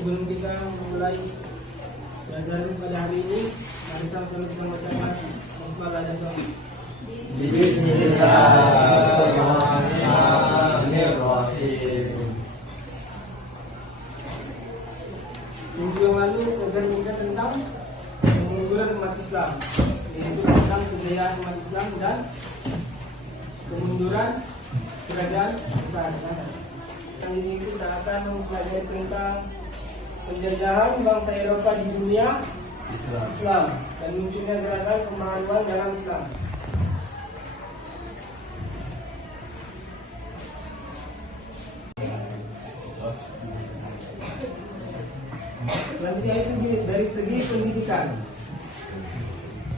sebelum kita memulai pelajaran pada hari ini, mari sama-sama kita mengucapkan Bismillahirrahmanirrahim. Bismillahirrahmanirrahim. Minggu yang lalu pelajaran kita tentang kemunduran umat Islam, yaitu tentang kejayaan umat Islam dan kemunduran kerajaan besar. Yang ini kita akan mempelajari tentang penjajahan bangsa Eropa di dunia Islam dan munculnya gerakan pembaharuan dalam Islam. Selanjutnya itu dari segi pendidikan.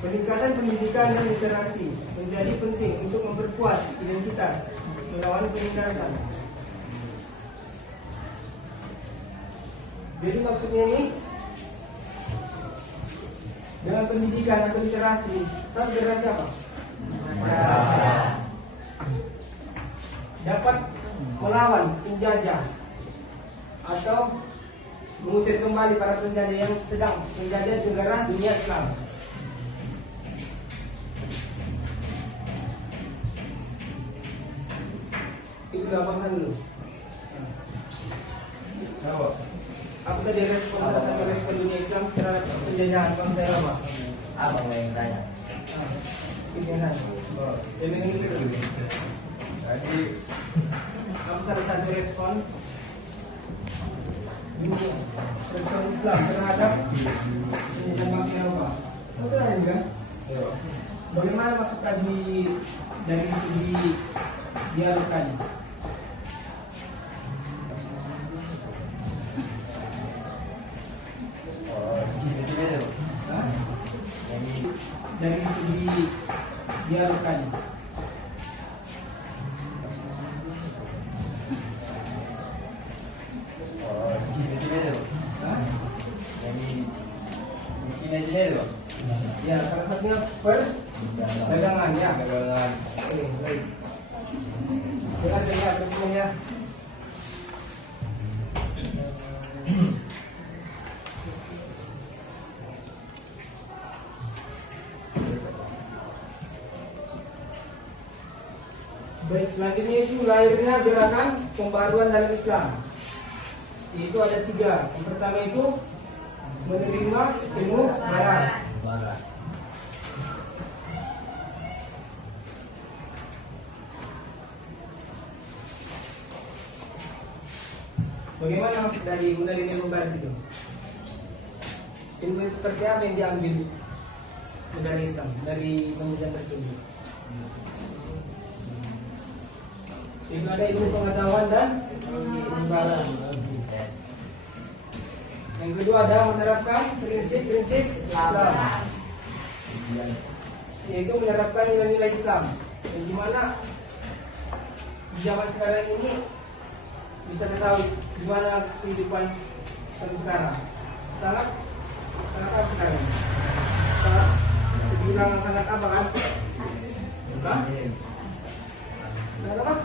Peningkatan pendidikan dan literasi menjadi penting untuk memperkuat identitas melawan penindasan. Jadi maksudnya ini dengan pendidikan dan literasi, tapi literasi apa? Dapat melawan penjajah atau mengusir kembali para penjajah yang sedang menjajah negara dunia Islam. Itu abang dulu. Apa tadi respon salah satu respon dunia Islam terhadap penjajahan bangsa Eropa? Apa yang tanya? Penjajahan. Ini dulu. Jadi Apa salah satu respon dunia, respon Islam terhadap penjajahan bangsa Eropa? Maksudnya juga. Bagaimana maksud tadi dari segi dialog tadi? Dari segi dialog tadi. Ya, salah satunya perdagangan ya. Oke, baik. Dengar dokumennya. Baik, selanjutnya itu lahirnya gerakan pembaruan dalam Islam. Itu ada 3. Yang pertama itu menerima ilmu barat. Bagaimana maksud dari menerima ilmu barat itu? Ilmu seperti apa yang diambil dari Islam, dari pemikiran tersebut? Itu ada ilmu pengetahuan dan ilmu barat. Yang kedua ada menerapkan prinsip-prinsip Islam, yaitu menerapkan nilai-nilai Islam. Yang dimana di zaman sekarang ini bisa ketahui gimana kehidupan Islam sekarang. Sangat apa sekarang? Dibilang sangat apa kan? Sangat apa?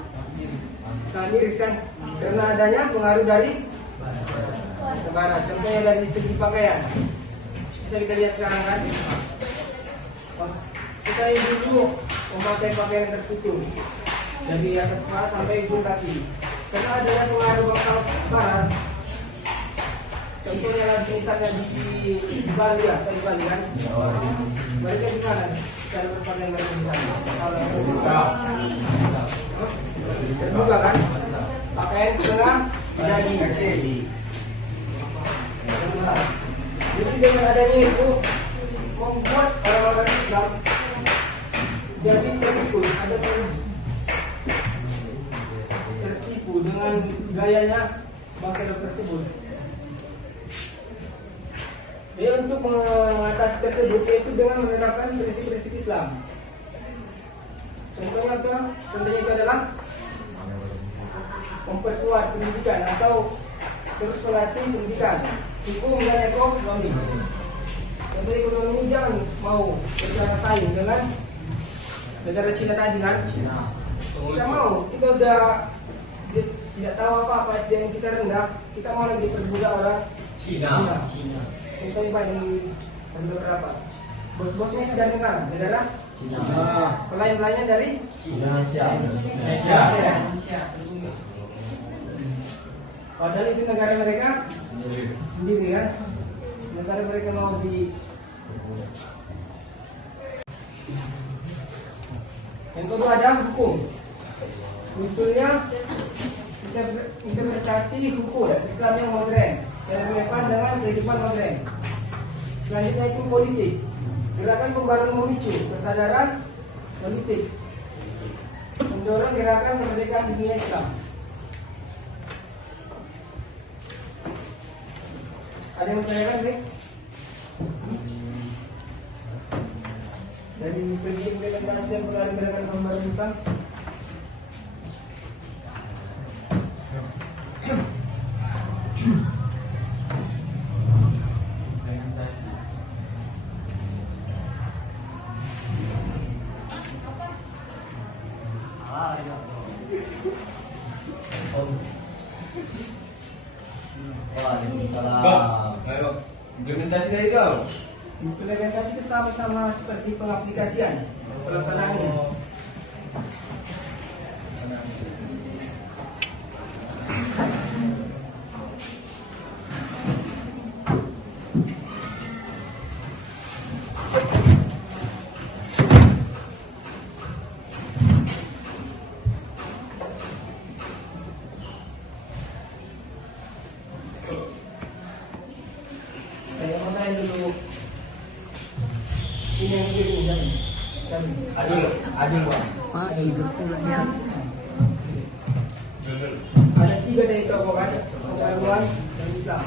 Sangat miris kan? Karena adanya pengaruh dari Barat. Contohnya dari segi pakaian, bisa kita lihat sekarang kan? Pas kita yang dulu memakai pakaian tertutup dari atas kepala sampai ujung kaki. Karena adanya pengaruh bangsa Barat. Contohnya misalnya di Bali ya, di Bali kan? Mereka di mana? Cara berpakaian mereka di sana. Terbuka kan? Pakaian setengah jadi. Jadi dengan adanya itu membuat orang-orang Islam jadi tertipu, tertipu dengan gayanya bangsa Arab tersebut. Jadi untuk mengatasi tersebut yaitu dengan menerapkan prinsip-prinsip Islam. Contohnya itu adalah memperkuat pendidikan atau terus melatih pendidikan, hukum dan ekonomi. Contoh ekonomi jangan mau berjalan saing dengan negara Cina tadi kan? Kita mau, kita udah tidak tahu apa-apa, SDM kita rendah, kita mau lagi diperbudak orang Cina. Contoh yang paling beberapa. Bos-bosnya dari mana? Negara? Cina. Pelayan-pelayannya dari Indonesia. Indonesia. Padahal itu negara mereka sendiri kan. Sementara mereka mau di. Yang kedua ada hukum. Munculnya interpretasi hukum Islam yang modern yang relevan dengan kehidupan modern. Selanjutnya itu politik. Gerakan pembaruan memicu kesadaran politik, mendorong gerakan kemerdekaan dunia Islam. Ada yang bertanya nih? Dari segi implementasi dan pengelolaan gerakan pembaruan Islam. Waalaikumsalam. Ayo, implementasi dari kau. Implementasi itu sama-sama seperti pengaplikasian pelaksanaannya. Saya mau tanya dulu. Ini yang begini kan? Adil bang. Ada 3 dari tokoh kan? Pengetahuan dan Islam.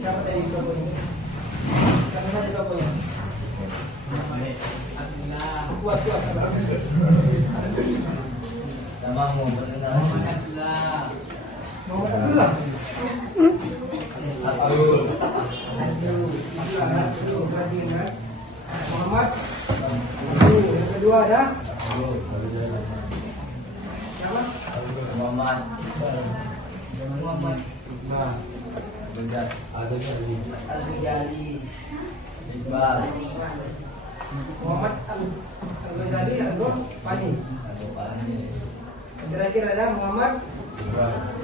Siapa dari tokoh ini? Siapa dari tokohnya? Kuat. Namamu perkenalan. Muhammad Abdullah. Muhammad. Yang kedua ada siapa? Muhammad. Nah, Al-Ghazali. Iqbal. Muhammad Al-Ghazali Al-Ghazali. Terakhir ada Muhammad Iqbal.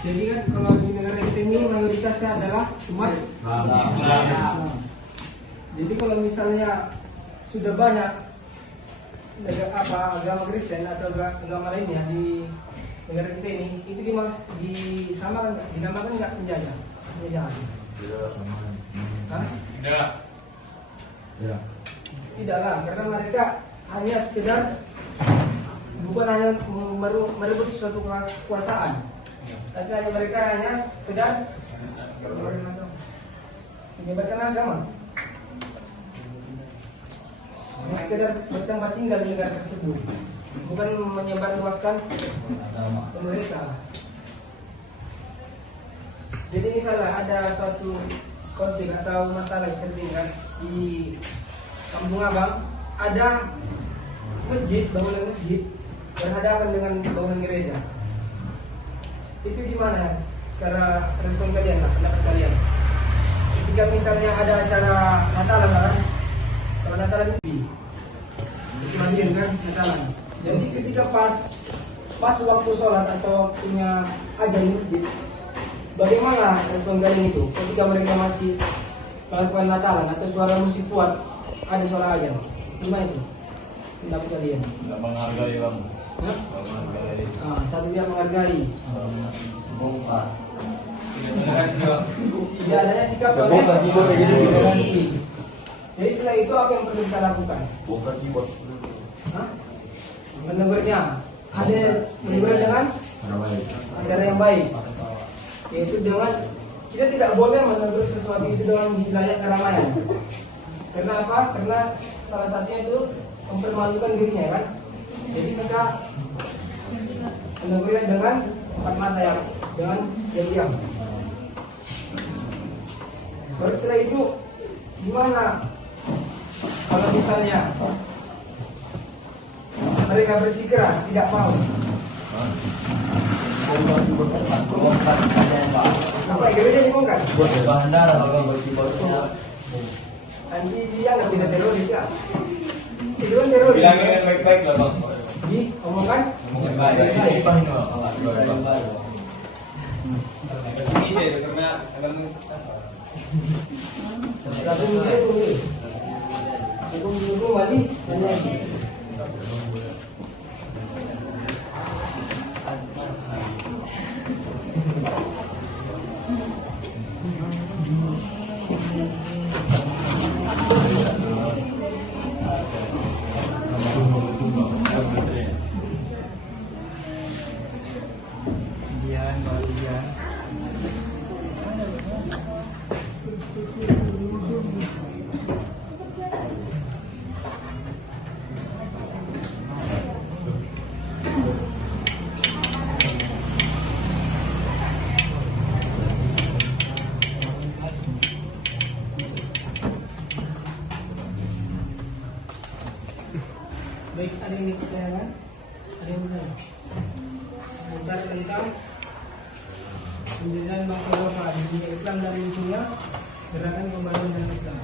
Jadi kan kalau di negara kita ini mayoritasnya adalah umat Islam. Jadi kalau misalnya sudah banyak agama Kristen atau agama lainnya di negara kita ini, itu dinamakan nggak penjajahan? Hah? Ya. Tidaklah, karena mereka hanya sekedar bukan hanya merebut suatu kekuasaan, tapi mereka hanya sekedar menyebarkan agama. Hanya sekedar bertempat tinggal di negara tersebut, bukan menyebarluaskan pemerintah. Jadi misalnya ada suatu konflik atau masalah seperti ini kan di Kampung Abang, ada bangunan masjid berhadapan dengan bangunan gereja. Itu gimana cara respon kalian lah, pendapat kalian? Ketika misalnya ada acara Natalan kan, kalau Natalan itu Madiun kan Natalan. Jadi ketika pas waktu sholat atau punya azan di masjid, bagaimana respon kalian itu? Ketika mereka masih melakukan Natalan atau suara musik kuat, ada suara azan, gimana itu? Pendapat kalian? Tidak menghargai bang. Hah? Tidak menghargai. Satu dia menghargai. Bongkar. Tidak adanya sikap toleransi. Jadi setelah itu apa yang perlu kita lakukan? Bongkar keyboard. Hah? Menegurnya ada menegur dengan cara yang baik, yaitu dengan kita tidak boleh menegur sesuatu itu dengan di wilayah keramaian. Karena apa? Karena salah satunya itu mempermalukan dirinya kan. Jadi kita Anda berikan dengan empat mata yang dengan diam-diam. Baru setelah itu, gimana kalau misalnya mereka bersikeras tidak mau? Bongkar sekalian Pak. Apa yang gereja dibongkar? Bandar Bapak bersih-bersih. Nanti dia nggak pindah teroris ya? Itu kan teroris. Bilangin yang baik-baik lah bang. Omongan? Ngomongin baik. Saya baru. Ini sih karena akan Lalu mulai dulu. Dulu balik. Baik, ada yang dipertanyakan? Ada yang bertanya? Sebentar tentang pendirian bangsa Eropa di dunia Islam dan ujungnya gerakan pembangunan dan Islam.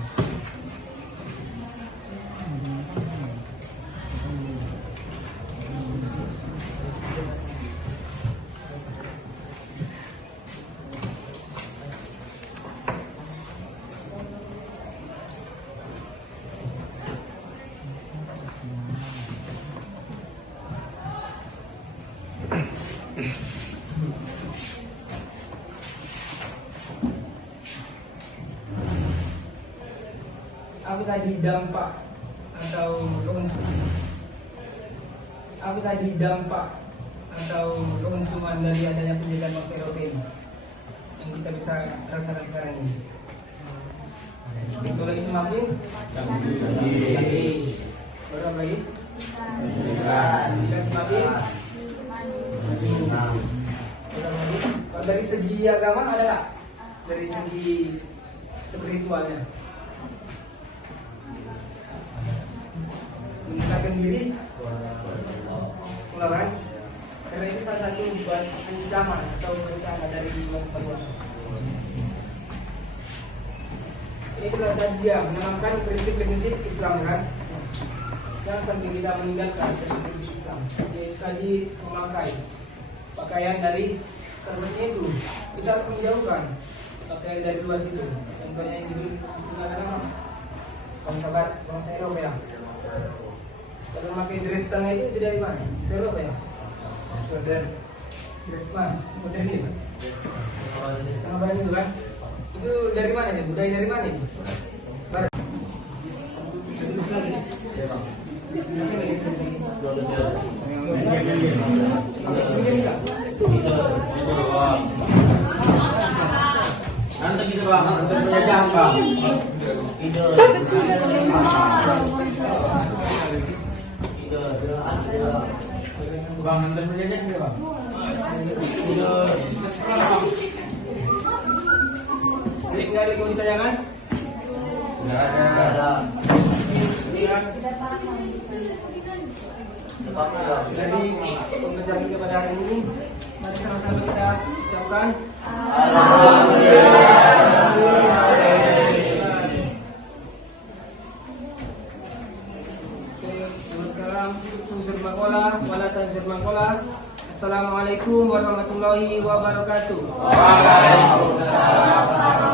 Apa tadi dampak atau keuntungan dari adanya pendidikan bangsa Eropa ini yang kita bisa rasakan sekarang ini? Teknologi semakin canggih. Berapa lagi? Pendidikan semakin berapa lagi? Kalau dari segi agama ada nggak? Dari segi spiritualnya? Menggunakan diri melawan, karena itu salah satu buat ancaman atau rencana dari bangsa luar. Ini kita dia menanamkan prinsip-prinsip Islam kan, yang sambil kita meninggalkan prinsip Islam. Jadi tadi memakai pakaian dari salah satunya itu kita harus menjauhkan pakaian dari luar itu. Contohnya yang digunakan bangsa Barat, bangsa Eropa ya. Kalau pakai dress tengah itu dari mana? Eropa ya? Dress mana? Modern itu? Setengah bahan itu kan? Itu dari mana ya? Budaya dari mana itu? Barat. Dress lagi nih? Masih lagi dress lagi? Nanti gitu bang, nanti penjajah bang. Bang, nanti penjajah gitu bang. Jadi nggak ada yang ditanyakan? Nggak ada. Jadi pembelajaran kita pada hari ini, mari sama-sama kita ucapkan Assalamualaikum warahmatullahi wabarakatuh. Waalaikumsalam.